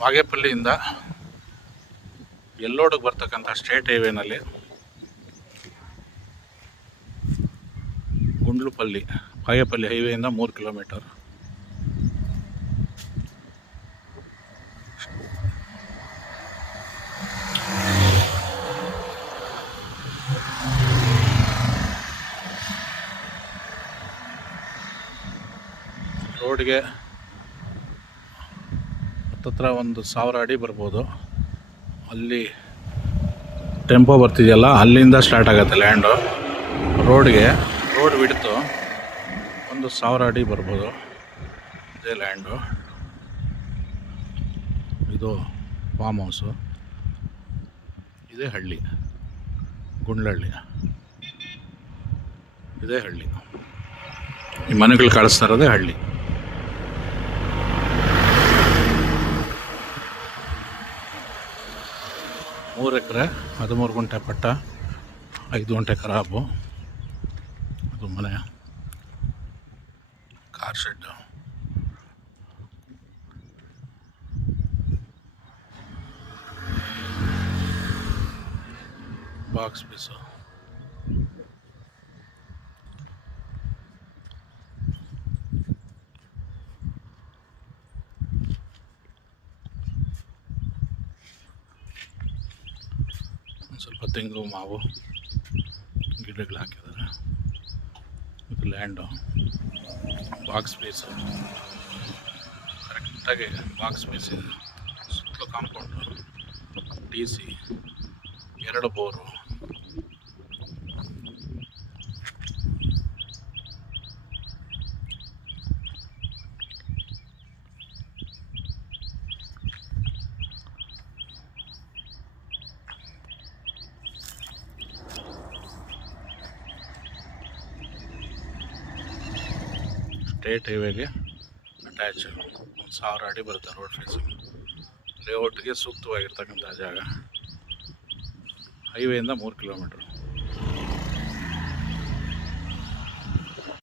ಬಾಗೇಪಲ್ಲಿಯಿಂದ ಯಲ್ಲೋಡಿಗೆ ಬರ್ತಕ್ಕಂಥ state ಹೈವೇನಲ್ಲಿ ಗುಂಡ್ಲುಪಲ್ಲಿ Bagepalli ಹೈವೇಯಿಂದ 3 kilometre. ರೋಡ್ಗೆ ಹತ್ತತ್ರ 1,000 ಅಡಿ ಬರ್ಬೋದು. ಅಲ್ಲಿ ಟೆಂಪೋ ಬರ್ತಿದೆಯಲ್ಲ, ಅಲ್ಲಿಂದ ಸ್ಟಾರ್ಟ್ ಆಗುತ್ತೆ ಲ್ಯಾಂಡು. ರೋಡ್ ಬಿಡ್ತು 1,000 ಅಡಿ ಬರ್ಬೋದು. ಇದೇ ಲ್ಯಾಂಡು. ಇದು ಫಾರ್ಮ್ ಹೌಸು. ಇದೇ ಹಳ್ಳಿ, ಗುಂಡ್ಲಹಳ್ಳಿ. ಇದೇ ಹಳ್ಳಿ. ಈ ಮನೆಗಳು ಕಾಣಿಸ್ತಾ ಇರೋದೇ ಹಳ್ಳಿ. 3 ಎಕರೆ 13 ಗುಂಟೆ ಪಟ್ಟ, 5 ಗುಂಟೆ ಖರಾಬು. ಅದು ಮನೆ, ಕಾರ್ ಶೆಡ್, ಬಾಕ್ಸ್ ಪೀಸು. ಸ್ವಲ್ಪ ತೆಂಗು ಮಾವು ಗಿಡಗಳು ಹಾಕಿದ್ದಾರೆ. ಇದು ಲ್ಯಾಂಡು, ಬಾಕ್ಸ್ ಪೀಸು, ಕರೆಕ್ಟಾಗಿ ಬಾಕ್ಸ್ ಪೀಸ್ ಇದೆ. ಸುತ್ತಲೂ ಕಾಂಪೌಂಡು, DC, 2 ಬೋರು. ಸ್ಟೇಟ್ ಹೈವೇಗೆ ಅಟ್ಯಾಚ್ 1,000 ಅಡಿ ಬರುತ್ತೆ ರೋಡ್ ಫೇಸಿಂಗ್. ಲೇಔಟ್ಗೆ ಸೂಕ್ತವಾಗಿರ್ತಕ್ಕಂಥ ಜಾಗ. ಹೈವೇಯಿಂದ 3 ಕಿಲೋಮೀಟ್ರ್.